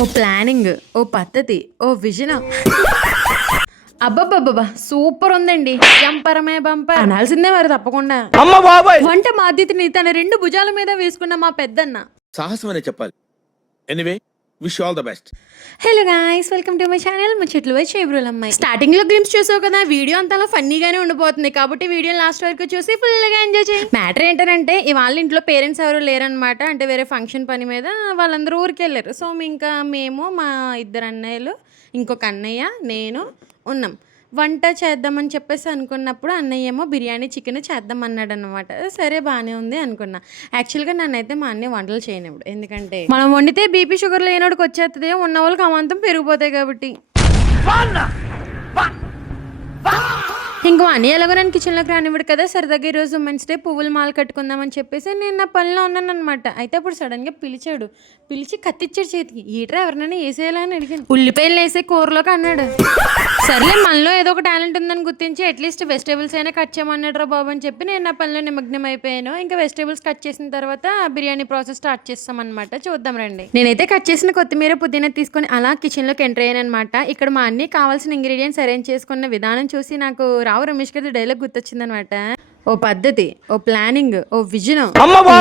ఓ planning, ఓ పద్ధతి, ఓ vision. అబ్బబ్బబ్బబ్బా super ఉందండి. జంపరమే బంపర్ అనాల్సిందే మరి తప్పకుండా. వంట బాధ్యతని తన 2 భుజాల మీద వేసుకున్న మా పెద్దన్న సాహసం అనే చెప్పాలి. Anyway wish all the best. Hello guys, welcome to my channel ముచ్చట్లు విత్ చేబ్రోల్ అమ్మాయి. స్టార్టింగ్ లో గ్లిమ్స్ చూసావు కదా, వీడియో అంతా ఫన్నీగానే ఉండిపోతుంది కాబట్టి వీడియో లాస్ట్ వరకు చూసి ఫుల్ గా ఎంజాయ్ చేయి. మ్యాటర్ ఏంటంటే ఇవాళ ఇంట్లో పేరెంట్స్ ఎవరు లేరనమాట. అంటే వేరే ఫంక్షన్ పని మీద వాళ్ళందరూ ఊరికి వెళ్ళారు. సో ఇంకా మేము, మా 2 అన్నయ్యలు, ఇంకొక అన్నయ్య, నేను ఉన్నాం. వంట చేద్దామని చెప్పేసి అనుకున్నప్పుడు అన్నయ్య ఏమో బిర్యానీ చికెన్ చేద్దామన్నాడు అనమాట. సరే బాగానే ఉంది అనుకున్నా. యాక్చువల్గా నన్నైతే మా అన్నయ్య వంటలు చేయనివ్వడు. ఎందుకంటే మనం వండితే బీపీ షుగర్ లేనోడికి వచ్చేస్తుంది, ఉన్న వాళ్ళకి అమాంతం పెరిగిపోతాయి కాబట్టి. ఇంకో అని ఎలాగో నన్ను కిచెన్లోకి రానివ్వడు కదా. సరదాగా ఈరోజు ఉమెన్స్ డే పువ్వులు మాల కట్టుకుందామని చెప్పేసి నేను నా పనిలో ఉన్నాను అనమాట. అయితే అప్పుడు సడన్గా పిలిచి కత్తిచ్చాడు చేతికి. ఈటరా ఎవరినైనా వేసేయాలని అడిగాను. ఉల్లిపాయలు వేసే కూరలోకి అన్నాడు. సర్లే మనలో ఏదో ఒక టాలెంట్ ఉందని గుర్తించి అట్లీస్ట్ వెజిటేబుల్స్ అయినా కట్ చేయమన్నాడు రా బాబు అని చెప్పి నేను నా పనిలో నిమగ్నం అయిపోయాను. ఇంకా వెజిటేబుల్స్ కట్ చేసిన తర్వాత బిర్యానీ ప్రాసెస్ స్టార్ట్ చేస్తాం అనమాట. చూద్దాం రండి. నేనైతే కట్ చేసిన కొత్తిమీర, పుదీనా తీసుకొని అలా కిచెన్లోకి ఎంటర్ అయ్యాను అనమాట. ఇక్కడ మా అన్ని కావాల్సిన ఇంగ్రీడియంట్స్ అరేంజ్ చేసుకున్న విధానం చూసి నాకు రావు రమేష్ గారి డైలాగ్ గుర్తొచ్చిందనమాట. ఓ పద్ధతి, ఓ ప్లానింగ్, ఓ విజన్.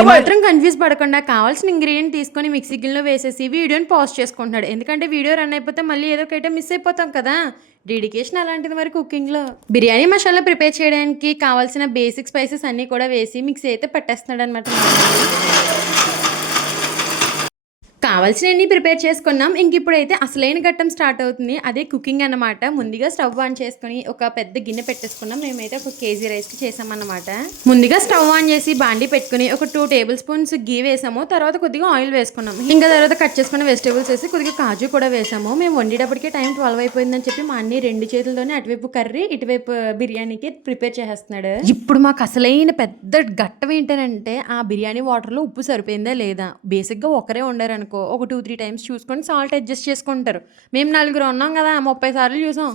మాత్రం కన్ఫ్యూజ్ పడకుండా కావాల్సిన ఇంగ్రీడియంట్ తీసుకొని మిక్సీ గిన్నెలో వేసేసి వీడియోని పాజ్ చేసుకుంటున్నాడు. ఎందుకంటే వీడియో రన్ అయిపోతే మళ్ళీ ఏదో ఒక ఐటమ్ మిస్ అయిపోతాం కదా. డెడికేషన్ అలాంటిది మరి కుకింగ్లో. బిర్యానీ మసాలా ప్రిపేర్ చేయడానికి కావాల్సిన బేసిక్ స్పైసెస్ అన్నీ కూడా వేసి మిక్సీ అయితే పట్టేస్తున్నాడు అనమాట. కావాల్సినవన్నీ ప్రిపేర్ చేసుకున్నాం. ఇంక ఇప్పుడైతే అసలైన ఘట్టం స్టార్ట్ అవుతుంది. అదే కుకింగ్ అన్నమాట. ముందుగా స్టవ్ ఆన్ చేసుకుని ఒక పెద్ద గిన్నె పెట్టేసుకున్నాం. మేమైతే ఒక కేజీ రైస్కి చేసామన్నమాట. ముందుగా స్టవ్ ఆన్ చేసి బాండి పెట్టుకుని ఒక 2 టేబుల్ స్పూన్స్ గీ వేసాము. తర్వాత కొద్దిగా ఆయిల్ వేసుకున్నాం. ఇంకా తర్వాత కట్ చేసుకున్న వెజిటేబుల్స్ వేసి కొద్దిగా కాజు కూడా వేసాము. మేము వండేటప్పటికే టైం 12 అయిపోయిందని చెప్పి మా అన్ని 2 చేతులతోనే అటువైపు కర్రీ, ఇటువైపు బిర్యానీకి ప్రిపేర్ చేసేస్తున్నాడు. ఇప్పుడు మాకు అసలైన పెద్ద ఘట్టం ఏంటంటే ఆ బిర్యానీ వాటర్లో ఉప్పు సరిపోయిందా లేదా. బేసిక్గా ఒకరే వండారనుకో ఒక 2-3 టైమ్స్ చూసుకొని సాల్ట్ అడ్జస్ట్ చేసుకుంటారు. మేము 4 ఉన్నాం కదా, 30 సార్లు చూసాం.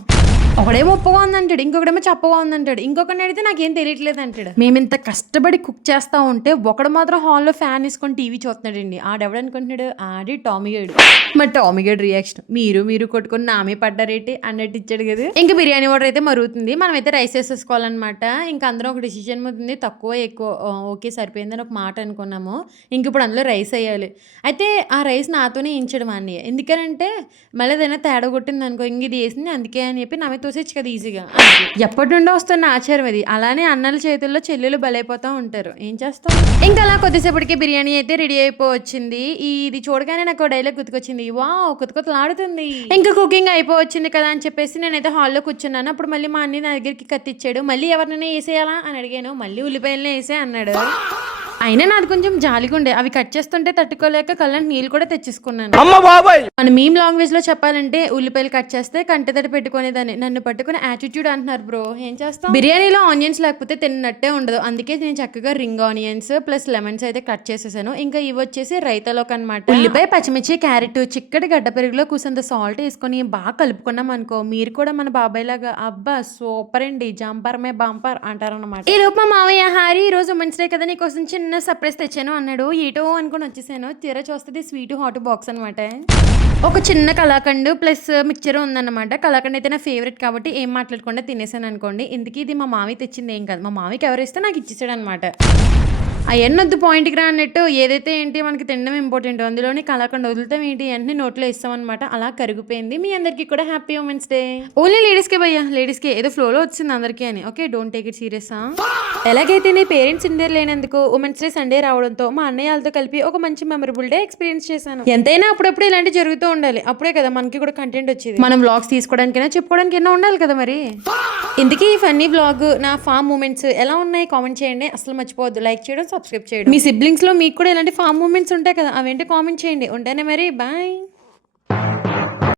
ఒకడేమో ఉప్పుగా ఉందంటాడు, ఇంకొకడేమో చప్పగా ఉందంటాడు, ఇంకొకరిని అడిగితే నాకేం తెలియట్లేదు అంటాడు. మేము ఇంత కష్టపడి కుక్ చేస్తా ఉంటే ఒకడు మాత్రం హాల్లో ఫ్యాన్ వేసుకొని టీవీ చూస్తున్నాడండి. ఆడెవడనుకుంటున్నాడు, ఆడి టామీగాడు. మరి టామీగాడు రియాక్షన్ మీరు కొట్టుకొని నామే పడ్డారేంటి అన్నట్టు ఇచ్చాడు కదా. ఇంకా బిర్యానీ వాటర్ అయితే మరుగుతుంది. మనమైతే రైస్ వేసేసుకోవాలన్నమాట. ఇంకా అందరం ఒక డిసిజన్ అవుతుంది, తక్కువ ఎక్కువ ఓకే సరిపోయిందని ఒక మాట అనుకున్నాము. ఇంక ఇప్పుడు అందులో రైస్ వేయాలి. అయితే ఆ రైస్ నాతోనే వేయించడం అన్నయ్య. ఎందుకనంటే మళ్ళీ ఏదైనా తేడా కొట్టింది అనుకో, ఇంక ఇది వేసింది అందుకే అని చెప్పి నామే తోసేచ్చు కదా ఈజీగా. ఎప్పటి నుండో వస్తున్న ఆచారం అది. అలానే అన్నల చేతుల్లో చెల్లెలు బలైపోతూ ఉంటారు. ఏం చేస్తాం. ఇంకా అలా కొద్దిసేపటికి బిర్యానీ అయితే రెడీ అయిపోవచ్చింది. ఇది చూడగానే నాకు డైలాగ్ గుర్తుకొచ్చింది, వావ్ కొత్తలాడుతుంది. ఇంకా కుకింగ్ అయిపోవచ్చింది కదా అని చెప్పేసి నేనైతే హాల్లో కూర్చున్నాను. అప్పుడు మళ్ళీ మా అన్ని నా దగ్గరికి కత్తిచ్చాడు. మళ్ళీ ఎవరినైనా వేసేయాలా అని అడిగాను. మళ్ళీ ఉల్లిపాయలనే వేసే అన్నాడు. అయినా నాది కొంచెం జాలిగుండే, అవి కట్ చేస్తుంటే తట్టుకోలేక కళ్ళని నీళ్ళు కూడా తెచ్చేసుకున్నాను. మన మీమ్ లాంగ్వేజ్ లో చెప్పాలంటే ఉల్లిపాయలు కట్ చేస్తే కంటతడి పెట్టుకునేదాన్ని. నన్ను పట్టుకుని యాటిట్యూడ్ అంటున్నారు బ్రో. ఏం చేస్తాం. బిర్యానీలో ఆనియన్స్ లేకపోతే తిన్నట్టే ఉండదు. అందుకే నేను చక్కగా రింగ్ ఆనియన్స్ ప్లస్ లెమన్స్ అయితే కట్ చేసేసాను. ఇంకా ఇవి వచ్చేసి రైతాలోకి అనమాట. ఉల్లిపాయ, పచ్చిమిర్చి, క్యారెట్, చిక్కటి గడ్డ పెరుగులో కూసంత సాల్ట్ వేసుకొని బాగా కలుపుకున్నాం అనుకో, మీరు కూడా మన బాబాయ్ లాగా అబ్బా సూపర్ అండి జంపర్మే బంపర్ అంటారనమాట. ఈ లోపు మా మావయ్య హారీ ఈ రోజు ఉమెన్స్ డే కదా నీకోసం చిన్న సర్ప్రైజ్ తెచ్చాను అన్నాడు. ఏటో అనుకుని వచ్చేసాను. తీరా చూస్తుంది స్వీట్ హాట్ బాక్స్ అనమాట. ఒక చిన్న కలాకండ్ ప్లస్ మిక్చర్ ఉందన్నమాట. కలాకండ్ అయితే నా ఫేవరెట్ కాబట్టి ఏం మాట్లాడకుండా తినేసాను అనుకోండి. ఇందుకే ఇది మా మావి తెచ్చింది ఏం కాదు. మా మావికి ఎవరిస్తే నాకు ఇచ్చేసాడు అనమాట. అవన్నొద్దు పాయింట్కి రా అన్నట్టు. ఏదైతే ఏంటి మనకి తినడం ఇంపార్టెంట్, అందులోని కలాకండ్ వదులుతాం ఏంటి అన్నీ నోట్లో ఇస్తామన్నమాట. అలా కరిగిపోయింది. మీ అందరికీ కూడా హ్యాపీ ఉమెన్స్ డే. ఓన్లీ లేడీస్కే భయ్యా, లేడీస్కే. ఏదో ఫ్లోలో వచ్చింది అందరికీ అని. Okay don't take it serious. ఎలాగైతే నీ పేరెంట్స్ ఇండియర్ లేనందుకు ఉమెన్స్ డే సండే రావడంతో మా అన్నయ్యలతో కలిపి ఒక మంచి మెమరబుల్ డే ఎక్స్పీరియన్స్ చేశాను. ఎంతైనా అప్పుడప్పుడు ఇలాంటి జరుగుతూ ఉండాలి. అప్పుడే కదా మనకి కూడా కంటెంట్ వచ్చేది. మనం వ్లాగ్స్ తీసుకోవడానికైనా చెప్పుకోవడానికైనా ఉండాలి కదా మరి. ఇందుకే ఈ ఫన్నీ వ్లాగ్ నా ఫామ్ మూమెంట్స్ ఎలా ఉన్నాయి కామెంట్ చేయండి. అసలు మర్చిపోవద్దు లైక్ చేయడం, సబ్స్క్రైబ్ చేయడం. మీ సిబ్లింగ్స్ లో మీకు కూడా ఇలాంటి ఫామ్ మూమెంట్స్ ఉంటాయి కదా, అవేంటి కామెంట్ చేయండి. ఉంటానే మరి బాయ్.